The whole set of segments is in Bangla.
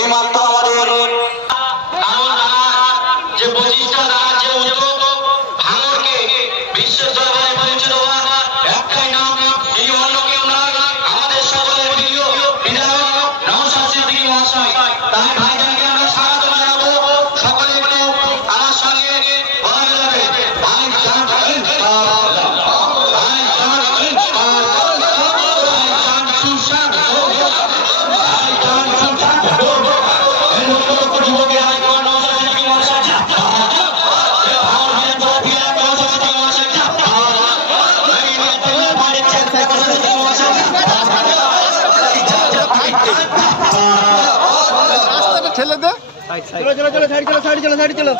এইমাত্র আমাদের এমন জানার যে পঁচিশটা চলো চলো চলো সাইড চলো সাইড চলো সাইড চলো।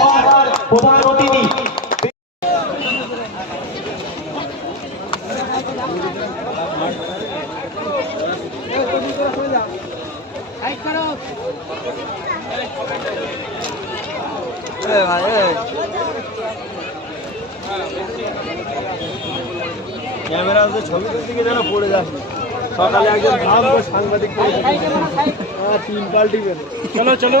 সভার প্রধান অতিথি। ক্যামেরা আছে ছবি তুলতে গিয়ে যেন পড়ে যাস সকালে একজন সাংবাদিক হ্যাঁ, তিন পাল্টি চলো চলো।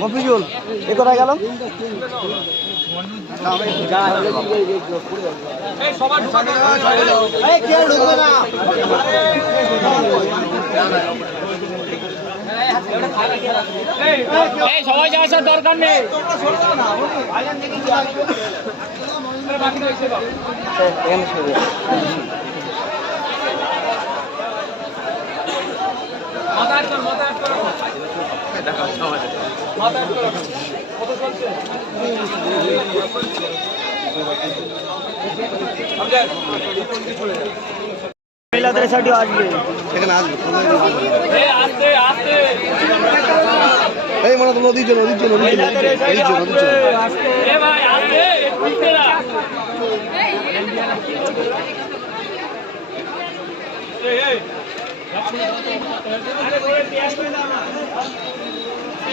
মফিজুল এ কোথায় গেল? এই সবাই যাওয়ার দরকার নেই। মহিলাদের আস্তে এই মানে তো নদীর জন্য নদীর জন্য নদীর জন্য নদীর জন্য নদীর জন্য এ ভাই আস্তে বুঝতে না Hey,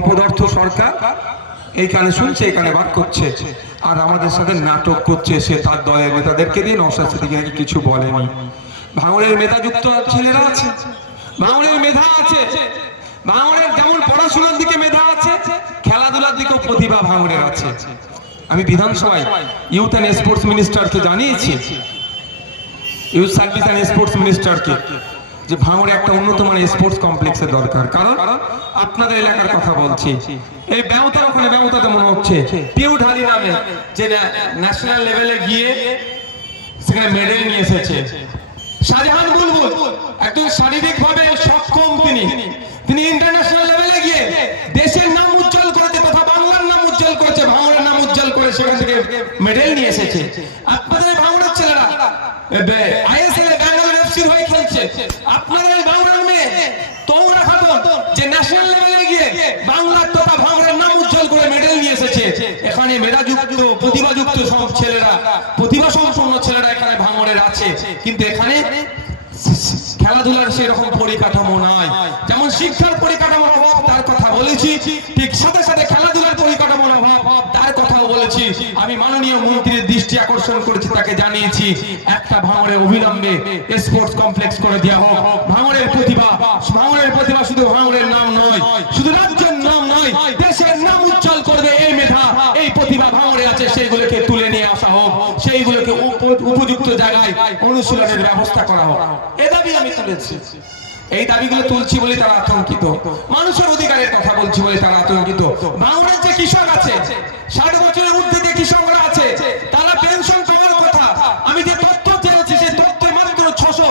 অপদার্থ সরকার এইখানে শুনছে এখানে বাদ করছে, আর আমাদের সাথে নাটক করছে, সে তার দলের নেতাদেরকে দিয়ে সিদ্দিকি নাকি কিছু বলেনি। ভাঙড়ের মেধাযুক্ত ছেলেরা আছে। ভাঙড়ের মেধা আছে। ভাঙড়ের যেমন পড়াশোনার দিকে মেধা আছে, খেলাধুলার দিকেও প্রতিভা ভাঙড়ের আছে। আমি বিধানসভায় ইউথ অ্যান্ড স্পোর্টস মিনিস্টারকে জানিয়েছি। ইউথ সার্ভিস অ্যান্ড স্পোর্টস মিনিস্টারকে যে ভাঙড়ে একটা উন্নত মানের স্পোর্টস কমপ্লেক্সের দরকার। কারণ আপনাদের এলাকার কথা বলছি। এই ব্যবতা ওখানে ব্যবতাতে মনে হচ্ছে পিউ ঢালি নামে যে ন্যাশনাল লেভেলে গিয়ে সেখানে মেডেল নিয়ে এসেছে। শাহজাহান বুলবুল, একজন শারীরিকভাবে সক্ষম তিনি। তিনি ইন্টারন্যাশনাল লেভেলে গিয়ে দেশের নাম উজ্জ্বল করেছে তথা বাংলার নাম উজ্জ্বল করেছে ভাঙড়ের নাম উজ্জ্বল করে সেখান থেকে মেডেল নিয়ে এসেছে। আপনাদের ভাঙড়ের ছেলেরা আইএসএল ব্যাঙ্গালোর এফসির হয়ে খেলছে। আপনাদের বাংলার মেয়ে তোমরা খাতো যে ন্যাশনাল লেভেলে গিয়ে বাংলার তথা ভাঙড়ের নাম উজ্জ্বল করে মেডেল নিয়ে এসেছে। এখানে মেধাযুক্ত, প্রতিভাযুক্ত সব ছেলেরা প্রতিভা সম্পন্ন ছেলেরা এখানে ভাঙড়ের আছে। কিন্তু এখানে খেলাধুলার সেরকম পরিকাঠামো নাই। যেমন শিক্ষার পরিকাঠামোর অভাব, তার কথা বলেছি। ঠিক সাথে সাথে খেলাধুলার পরিকাঠামোর অভাব, তার কথাও বলেছি। আমি মাননীয় মন্ত্রীর দৃষ্টি আকর্ষণ করেছি, তাকে জানিয়েছি, একটা ভাঙড়ে অবিলম্বে স্পোর্টস কমপ্লেক্স করে দেওয়া হোক। ভাঙড়ের প্রতিভা ভাঙড়ের প্রতিভা শুধু ভাঙড়ের নাম নয়, শুধু রাজ্যের নাম নয়, দেশের নাম উজ্জ্বল করবে এই মেধা, এই প্রতিভা ভাঙড়ে আছে, সেইগুলোকে তুলে নিয়ে আসা হোক। সেইগুলোকে উপযুক্ত জায়গায় অনুশীলনের ব্যবস্থা করা হোক। এ দাবি আমি তুলেছি। এই দাবিগুলো তুলছি বলে তারা আতঙ্কিত। মানুষের অধিকারের কথা বলছি বলে তারা আতঙ্কিত। বাংলার যে কৃষক আছে, ষাট বছরের ঊর্ধ্বে যে কৃষকরা আছে, তারা পেনশন পাওয়ার কথা। আমি যে তথ্য চেয়েছি, সেই তথ্যে মাত্র ছশো,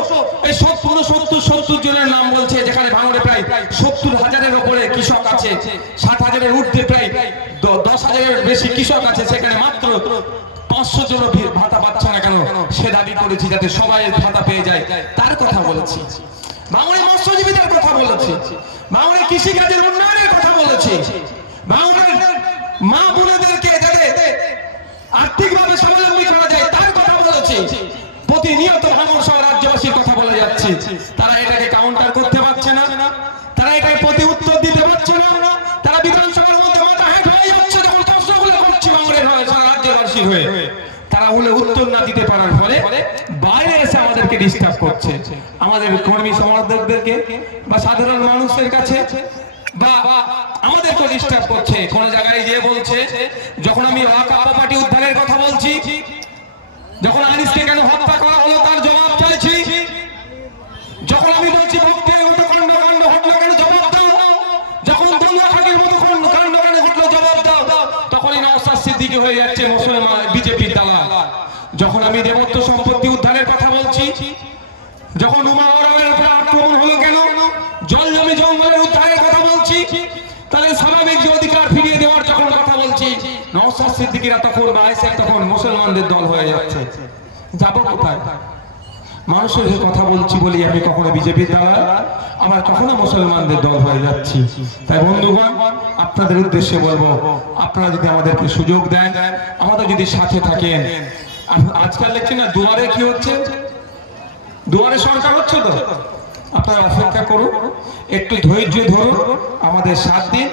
এই সত্তর সত্তর সত্তর জনের নাম বলছে, যেখানে ভাঙড়ে প্রায় সত্তর হাজারের উপরে কৃষক আছে। ষাট হাজারের ঊর্ধ্বে প্রায় দশ হাজারের বেশি কৃষক আছে, সেখানে মাত্র পাঁচশো জন ভাতা পাচ্ছে না কেন? সে দাবি করেছি যাতে সবাই ভাতা পেয়ে যায়। তার কথা বলেছি। বাংলা মৎস্যজীবীদের কথা বলেছি। বাংলা কৃষিকাজের উন্নয়নের কথা বলেছি। বাংলার মা বোনেদেরকে যাতে আর্থিকভাবে স্বাবলম্বী করা যায়, তার কথা বলেছি। প্রতিনিয়ত ভাঙর সহ রাজ্যবাসীর কথা বলে যাচ্ছে। বলে উত্তর না দিতে পারার ফলে বাইরে এসে আমাদেরকে ডিস্টার্ব করছে। আমাদের কর্মী সমর্থকদেরকে বা সাধারণ মানুষের কাছে বা আমাদেরকে ডিস্টার্ব করছে। কোন জায়গায় গিয়ে বলছে, যখন আমি প্রপার্টি উদ্ধারের কথা বলছি, যখন আনিসকে কেন হত্যা করা হলো দেবত্ব সম্পত্তি উদ্ধারের কথা বলছি। যখন উমা আক্রমণ হলো কেন? জল জমি জঙ্গলের উদ্ধারের কথা বলছি। তাহলে স্বাভাবিক যে অধিকার ফিরিয়ে দেওয়ার যখন কথা বলছি সিদ্দিকীরা তখন তখন মুসলমানদের দল হয়ে যাচ্ছে। যাব কোথায়? মানুষের কথা বলছি বলি আমি কখনো বিজেপির দ্বারা কখনো মুসলমানদের দল হয়ে যাচ্ছি। তাই বন্ধুগণ, আপনাদের উদ্দেশ্যে বলব, আপনারা যদি আমাদেরকে সুযোগ দেন, আমাদের যদি সাথে থাকেন আজকাল দেখছি না, দুয়ারে কি হচ্ছে? দুয়ারে সরকার হচ্ছে তো? আপনারা অপেক্ষা করুন, একটু ধৈর্য ধরুন, আমাদের সাত দিন।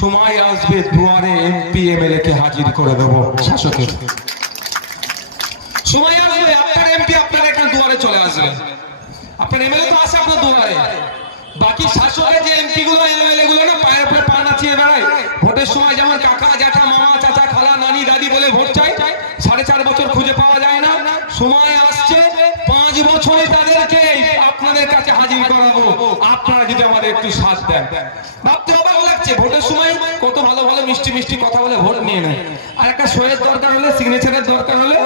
সময় আসবে দুয়ারে এমপি এমএলএ কে হাজির করে দেবো, শাসকের। সময় আসবে, আপনার এমপি আপনার এখানে দুয়ারে চলে আসবে। আপনার এমএলএ তো আসে আপনার দুয়ারে। বাকি শাসকের যে এমপি গুলো এমএলএ গুলো না, পায়ের উপরে পা নাচিয়ে বেড়ায়, ভোটের সময় যেমন কাকা, জ্যাঠা মামা চাচা খালা নানি দাদি বলে ভোট চাই সাড়ে চার বছর খুঁজে পাওয়া যায় না সময় আসছে, পাঁচ বছরে তাদেরকে আপনাদের কাছে হাজির করাবো। আপনারা যদি আমাদের একটু সাথ দেন। ভাবতে অবাক লাগছে, ভোটের সময় কত ভালো ভালো মিষ্টি মিষ্টি কথা বলে ভোট নিয়ে নেয়। আর একটা সইয়ের দরকার হলে সিগনেচারের দরকার হলে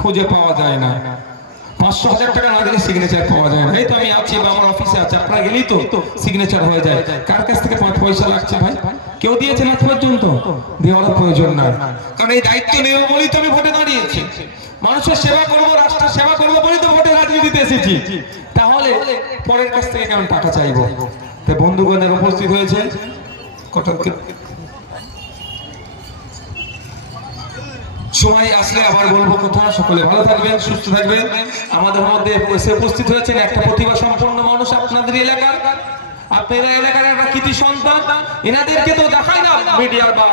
খুঁজে পাওয়া যায় না। পাঁচশো হাজার টাকা না সিগনেচার পাওয়া যায় না। এই তো আমি আছি আমার অফিসে আছে, আপনারা গেলেই তো সিগনেচার হয়ে যায়। কার কাছ থেকে পাঁচ পয়সা লাগছে ভাই? কেউ দিয়েছেন আজ পর্যন্ত? দেওয়ার প্রয়োজন না কারণ এই দায়িত্ব নেব বলেই তো আমি ভোটে দাঁড়িয়েছি। মানুষের সেবা করব, রাষ্ট্রের সেবা করব বলেই তো ভোটে রাজনীতিতে এসেছি। তাহলে পরের কাছ থেকে কেমন টাকা চাইব? বন্ধুগণের উপস্থিত হয়েছে। কটককে সময় আসলে আবার বলব কথা। সকলে ভালো থাকবেন, সুস্থ থাকবেন। আমাদের মধ্যে এসে উপস্থিত হয়েছেন একটা প্রতিভা সম্পন্ন মানুষ আপনাদের এলাকার। আপনারা এলাকার একটা কৃতি সন্তান। এনাদেরকে তো দেখায় না মিডিয়ার বা